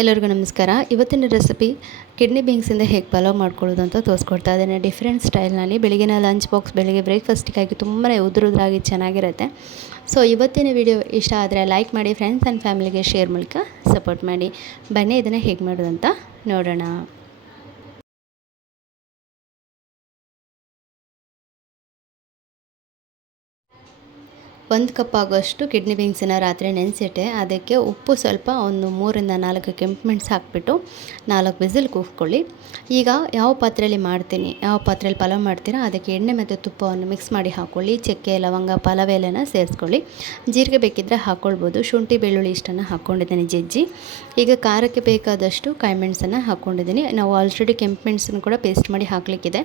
ಎಲ್ಲರಿಗೂ ನಮಸ್ಕಾರ. ಇವತ್ತಿನ ರೆಸಿಪಿ ಕಿಡ್ನಿ ಬೀನ್ಸಿಂದ ಹೇಗೆ ಪಲಾವ್ ಮಾಡ್ಕೊಳ್ಳೋದು ಅಂತ ತೋರಿಸ್ಕೊಡ್ತಾ ಇದ್ದೇನೆ. ಡಿಫ್ರೆಂಟ್ ಸ್ಟೈಲ್ನಲ್ಲಿ ಬೆಳಗಿನ ಲಂಚ್ ಬಾಕ್ಸ್ ಬೆಳಗ್ಗೆ ಬ್ರೇಕ್ಫಾಸ್ಟಿಗಾಗಿ ತುಂಬಾ ಉದುರುದ್ರಾಗಿ ಚೆನ್ನಾಗಿರುತ್ತೆ. ಸೊ ಇವತ್ತಿನ ವಿಡಿಯೋ ಇಷ್ಟ ಆದರೆ ಲೈಕ್ ಮಾಡಿ ಫ್ರೆಂಡ್ಸ್ ಆ್ಯಂಡ್ ಫ್ಯಾಮಿಲಿಗೆ ಶೇರ್ ಮೂಲಕ ಸಪೋರ್ಟ್ ಮಾಡಿ. ಬನ್ನಿ, ಇದನ್ನು ಹೇಗೆ ಮಾಡೋದಂತ ನೋಡೋಣ. ಒಂದು ಕಪ್ ಆಗೋಷ್ಟು ಕಿಡ್ನಿ ಬೀನ್ಸನ್ನು ರಾತ್ರಿ ನೆನೆಸಿಟ್ಟೆ. ಅದಕ್ಕೆ ಉಪ್ಪು ಸ್ವಲ್ಪ ಒಂದು ಮೂರಿಂದ ನಾಲ್ಕು ಕೆಂಪು ಮೆಣಸು ಹಾಕ್ಬಿಟ್ಟು ನಾಲ್ಕು ವಿಸಿಲ್ ಕೂಗ್ಕೊಳ್ಳಿ ಈಗ ಯಾವ ಪಾತ್ರೆಯಲ್ಲಿ ಮಾಡ್ತೀನಿ, ಯಾವ ಪಾತ್ರೆಯಲ್ಲಿ ಪಲಾವ್ ಮಾಡ್ತೀರಾ, ಅದಕ್ಕೆ ಎಣ್ಣೆ ಮತ್ತು ತುಪ್ಪವನ್ನು ಮಿಕ್ಸ್ ಮಾಡಿ ಹಾಕ್ಕೊಳ್ಳಿ ಚಕ್ಕೆ, ಲವಂಗ, ಪಲಾವ್ ಎಲೆನ ಸೇರಿಸ್ಕೊಳ್ಳಿ. ಜೀರಿಗೆ ಬೇಕಿದ್ದರೆ ಹಾಕ್ಕೊಳ್ಬೋದು ಶುಂಠಿ, ಬೆಳ್ಳುಳ್ಳಿ ಇಷ್ಟನ್ನು ಹಾಕ್ಕೊಂಡಿದ್ದೀನಿ ಜಜ್ಜಿ. ಈಗ ಖಾರಕ್ಕೆ ಬೇಕಾದಷ್ಟು ಕಾಯಿ ಮೆಣಸನ್ನು ಹಾಕ್ಕೊಂಡಿದ್ದೀನಿ ನಾವು ಆಲ್ರೆಡಿ ಕೆಂಪು ಮೆಣಸನ್ನು ಕೂಡ ಪೇಸ್ಟ್ ಮಾಡಿ ಹಾಕಲಿಕ್ಕಿದೆ.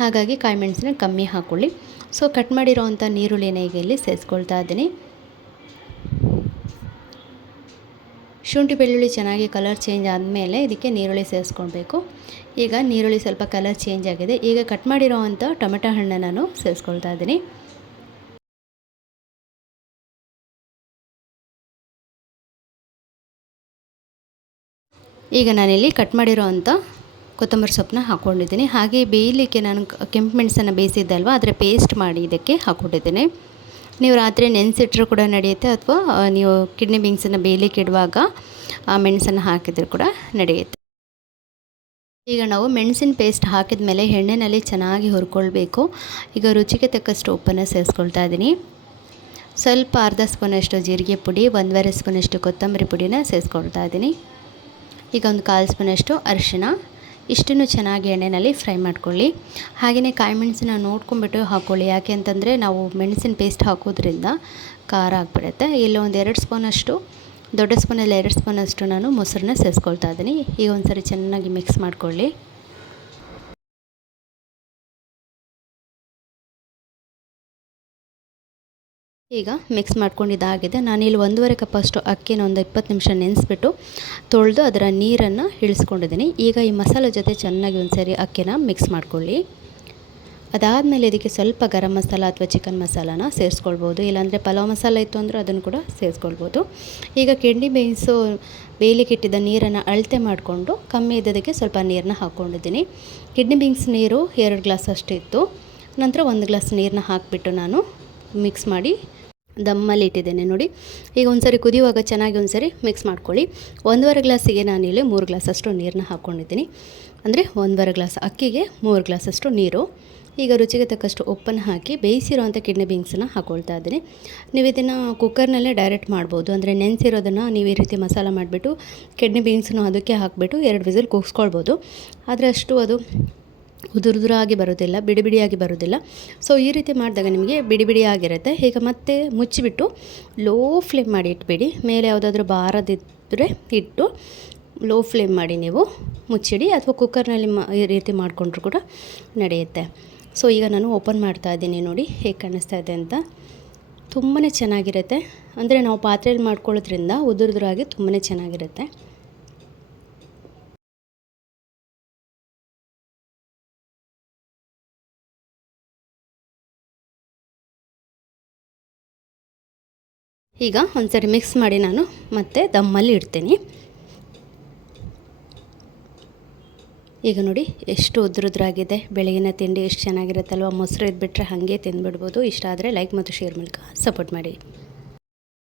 ಹಾಗಾಗಿ ಕಾಯಿ ಮೆಣಸನ್ನ ಕಮ್ಮಿ ಹಾಕ್ಕೊಳ್ಳಿ ಸೊ ಕಟ್ ಮಾಡಿರೋವಂಥ ನೀರುಳ್ಳಿನ ಈಗ ಇಲ್ಲಿ ಸೇರಿಸ್ಕೊಳ್ತಾ ಇದ್ದೀನಿ. ಶುಂಠಿ ಬೆಳ್ಳುಳ್ಳಿ ಚೆನ್ನಾಗಿ ಕಲರ್ ಚೇಂಜ್ ಆದಮೇಲೆ ಇದಕ್ಕೆ ನೀರುಳ್ಳಿ ಸೇರಿಸ್ಕೊಳ್ಬೇಕು. ಈಗ ನೀರುಳ್ಳಿ ಸ್ವಲ್ಪ ಕಲರ್ ಚೇಂಜ್ ಆಗಿದೆ. ಈಗ ಕಟ್ ಮಾಡಿರೋ ಅಂಥ ಟೊಮೆಟೊ ಹಣ್ಣನ್ನು ನಾನು ಸೇರಿಸ್ಕೊಳ್ತಾ ಇದ್ದೀನಿ. ಈಗ ನಾನಿಲ್ಲಿ ಕಟ್ ಮಾಡಿರೋ ಅಂಥ ಕೊತ್ತಂಬರಿ ಸೊಪ್ಪನ್ನ ಹಾಕ್ಕೊಂಡಿದ್ದೀನಿ. ಹಾಗೆ ಬೇಯಲಿಕ್ಕೆ ನಾನು ಕೆಂಪು ಮೆಣಸನ್ನು ಬೇಯಿಸಿದ್ದಲ್ವ, ಅದರ ಪೇಸ್ಟ್ ಮಾಡಿ ಇದಕ್ಕೆ ಹಾಕ್ಕೊಂಡಿದ್ದೀನಿ ನೀವು ರಾತ್ರಿ ನೆನೆಸಿಟ್ರೂ ಕೂಡ ನಡೆಯುತ್ತೆ ಅಥವಾ ನೀವು ಕಿಡ್ನಿ ಬೀನ್ಸನ್ನು ಬೇಯಲಿಕ್ಕೆ ಇಡುವಾಗ, ಆ, ಮೆಣಸನ್ನು ಹಾಕಿದರೂ ಕೂಡ ನಡೆಯುತ್ತೆ. ಈಗ ನಾವು ಮೆಣಸಿನ ಪೇಸ್ಟ್ ಹಾಕಿದ ಮೇಲೆ ಎಣ್ಣೆಯಲ್ಲಿ ಚೆನ್ನಾಗಿ ಹುರ್ಕೊಳ್ಬೇಕು. ಈಗ ರುಚಿಗೆ ತಕ್ಕಷ್ಟು ಉಪ್ಪನ್ನು ಸೇರಿಸ್ಕೊಳ್ತಾ ಇದ್ದೀನಿ. ಸ್ವಲ್ಪ ಅರ್ಧ ಸ್ಪೂನಷ್ಟು ಜೀರಿಗೆ ಪುಡಿ, ಒಂದೂವರೆ ಸ್ಪೂನಷ್ಟು ಕೊತ್ತಂಬರಿ ಪುಡಿನ ಸೇರಿಸ್ಕೊಳ್ತಾ ಇದ್ದೀನಿ. ಈಗ ಒಂದು ಕಾಲು ಸ್ಪೂನಷ್ಟು ಅರಿಶಿಣ. ಇಷ್ಟನ್ನು ಚೆನ್ನಾಗಿ ಎಣ್ಣೆಯಲ್ಲಿ ಫ್ರೈ ಮಾಡ್ಕೊಳ್ಳಿ. ಹಾಗೆಯೇ ಕಾಯಿ ಮೆಣಸಿನ ನೋಡ್ಕೊಂಬಿಟ್ಟು ಹಾಕ್ಕೊಳ್ಳಿ ಯಾಕೆ ಅಂತಂದರೆ ನಾವು ಮೆಣಸಿನ ಪೇಸ್ಟ್ ಹಾಕೋದ್ರಿಂದ ಖಾರ ಆಗಿಬಿಡುತ್ತೆ. ಇಲ್ಲಿ ಒಂದು ಎರಡು ಸ್ಪೂನಷ್ಟು, ದೊಡ್ಡ ಸ್ಪೂನಲ್ಲಿ ಎರಡು ಸ್ಪೂನಷ್ಟು ನಾನು ಮೊಸರನ್ನ ಸೇರಿಸ್ಕೊಳ್ತಾ ಇದ್ದೀನಿ. ಈಗ ಒಂದು ಸರಿ ಚೆನ್ನಾಗಿ ಮಿಕ್ಸ್ ಮಾಡ್ಕೊಳ್ಳಿ. ಈಗ ಮಿಕ್ಸ್ ಮಾಡ್ಕೊಂಡಿದ್ದಾಗಿದೆ. ನಾನಿಲ್ಲಿ ಒಂದೂವರೆ ಕಪ್ಪಷ್ಟು ಅಕ್ಕಿನ ಒಂದು ಇಪ್ಪತ್ತು ನಿಮಿಷ ನೆನೆಸ್ಬಿಟ್ಟು ತೊಳೆದು ಅದರ ನೀರನ್ನು ಇಳಿಸ್ಕೊಂಡಿದ್ದೀನಿ. ಈಗ ಈ ಮಸಾಲೆ ಜೊತೆ ಚೆನ್ನಾಗಿ ಒಂದು ಸರಿ ಅಕ್ಕಿನ ಮಿಕ್ಸ್ ಮಾಡ್ಕೊಳ್ಳಿ. ಅದಾದಮೇಲೆ ಇದಕ್ಕೆ ಸ್ವಲ್ಪ ಗರಂ ಮಸಾಲ ಅಥವಾ ಚಿಕನ್ ಮಸಾಲಾನ ಸೇರಿಸ್ಕೊಳ್ಬೋದು. ಇಲ್ಲಾಂದರೆ ಪಲಾವ್ ಮಸಾಲ ಇತ್ತು ಅಂದರೆ ಅದನ್ನು ಕೂಡ ಸೇರಿಸ್ಕೊಳ್ಬೋದು. ಈಗ ಕಿಡ್ನಿ ಬೀನ್ಸು ಬೇಯಲಿಕ್ಕೆ ಇಟ್ಟಿದ್ದ ನೀರನ್ನು ಅಳತೆ ಮಾಡಿಕೊಂಡು ಕಮ್ಮಿ ಇದ್ದದಕ್ಕೆ ಸ್ವಲ್ಪ ನೀರನ್ನ ಹಾಕ್ಕೊಂಡಿದ್ದೀನಿ. ಕಿಡ್ನಿ ಬೀನ್ಸ್ ನೀರು ಎರಡು ಗ್ಲಾಸ್ ಅಷ್ಟು ಇತ್ತು ನಂತರ ಒಂದು ಗ್ಲಾಸ್ ನೀರನ್ನ ಹಾಕಿಬಿಟ್ಟು ನಾನು ಮಿಕ್ಸ್ ಮಾಡಿ ದಮ್ಮಲ್ಲಿ ಇಟ್ಟಿದ್ದೇನೆ ನೋಡಿ. ಈಗ ಒಂದು ಸರಿ ಕುದಿಯುವಾಗ ಚೆನ್ನಾಗಿ ಒಂದು ಸರಿ ಮಿಕ್ಸ್ ಮಾಡ್ಕೊಳ್ಳಿ. ಒಂದೂವರೆ ಗ್ಲಾಸಿಗೆ ನಾನಿಲ್ಲಿ ಮೂರು ಗ್ಲಾಸಷ್ಟು ನೀರನ್ನ ಹಾಕ್ಕೊಂಡಿದ್ದೀನಿ ಅಂದರೆ ಒಂದೂವರೆ ಗ್ಲಾಸ್ ಅಕ್ಕಿಗೆ ಮೂರು ಗ್ಲಾಸಷ್ಟು ನೀರು. ಈಗ ರುಚಿಗೆ ತಕ್ಕಷ್ಟು ಉಪ್ಪನ್ನು ಹಾಕಿ ಬೇಯಿಸಿರೋವಂಥ ಕಿಡ್ನಿ ಬೀನ್ಸನ್ನು ಹಾಕ್ಕೊಳ್ತಾ ಇದ್ದೀನಿ. ನೀವು ಇದನ್ನು ಕುಕ್ಕರ್ನಲ್ಲೇ ಡೈರೆಕ್ಟ್ ಮಾಡ್ಬೋದು. ಅಂದರೆ ನೆನೆಸಿರೋದನ್ನು ನೀವು ಈ ರೀತಿ ಮಸಾಲ ಮಾಡಿಬಿಟ್ಟು ಕಿಡ್ನಿ ಬೀನ್ಸನ್ನು ಅದಕ್ಕೆ ಹಾಕಿಬಿಟ್ಟು ಎರಡು ವಿಸಿಲ್ ಕೂಗಿಸ್ಕೊಳ್ಬೋದು. ಆದರೆ ಅಷ್ಟು ಅದು ಉದುರುದುರಾಗಿ ಬರೋದಿಲ್ಲ ಬಿಡಿ ಬಿಡಿಯಾಗಿ ಬರೋದಿಲ್ಲ ಸೊ ಈ ರೀತಿ ಮಾಡಿದಾಗ ನಿಮಗೆ ಬಿಡಿ ಬಿಡಿಯಾಗಿರುತ್ತೆ ಈಗ ಮತ್ತೆ ಮುಚ್ಚಿಬಿಟ್ಟು ಲೋ ಫ್ಲೇಮ್ ಮಾಡಿ ಇಟ್ಬಿಡಿ. ಮೇಲೆ ಯಾವುದಾದ್ರೂ ಬಾರದಿದ್ದರೆ ಇಟ್ಟು ಲೋ ಫ್ಲೇಮ್ ಮಾಡಿ ನೀವು ಮುಚ್ಚಿಡಿ. ಅಥವಾ ಕುಕ್ಕರ್ನಲ್ಲಿ ಮ, ಈ ರೀತಿ ಮಾಡಿಕೊಂಡ್ರು ಕೂಡ ನಡೆಯುತ್ತೆ. ಸೊ ಈಗ ನಾನು ಓಪನ್ ಮಾಡ್ತಾ ಇದ್ದೀನಿ ನೋಡಿ, ಹೇಗೆ ಕಾಣಿಸ್ತಾ ಇದೆ ಅಂತ. ತುಂಬಾ ಚೆನ್ನಾಗಿರುತ್ತೆ. ಅಂದರೆ ನಾವು ಪಾತ್ರೆಯಲ್ಲಿ ಮಾಡ್ಕೊಳ್ಳೋದ್ರಿಂದ ಉದುರುದುರಾಗಿ ತುಂಬಾ ಚೆನ್ನಾಗಿರುತ್ತೆ. ಈಗ ಒಂದ್ಸರಿ ಮಿಕ್ಸ್ ಮಾಡಿ ನಾನು ಮತ್ತೆ ದಮ್ಮಲ್ಲಿ ಇಡ್ತೀನಿ. ಈಗ ನೋಡಿ ಎಷ್ಟು ಉದ್ರುದ್ರಾಗಿದೆ ಬೆಳಗಿನ ತಿಂಡಿ ಎಷ್ಟು ಚೆನ್ನಾಗಿರುತ್ತಲ್ವ? ಮೊಸರು ಇದ್ಬಿಟ್ರೆ ಹಾಗೆ ತಿಂದುಬಿಡ್ಬೋದು ಇಷ್ಟ ಆದರೆ ಲೈಕ್ ಮತ್ತು ಶೇರ್ ಮೂಲಕ ಸಪೋರ್ಟ್ ಮಾಡಿ.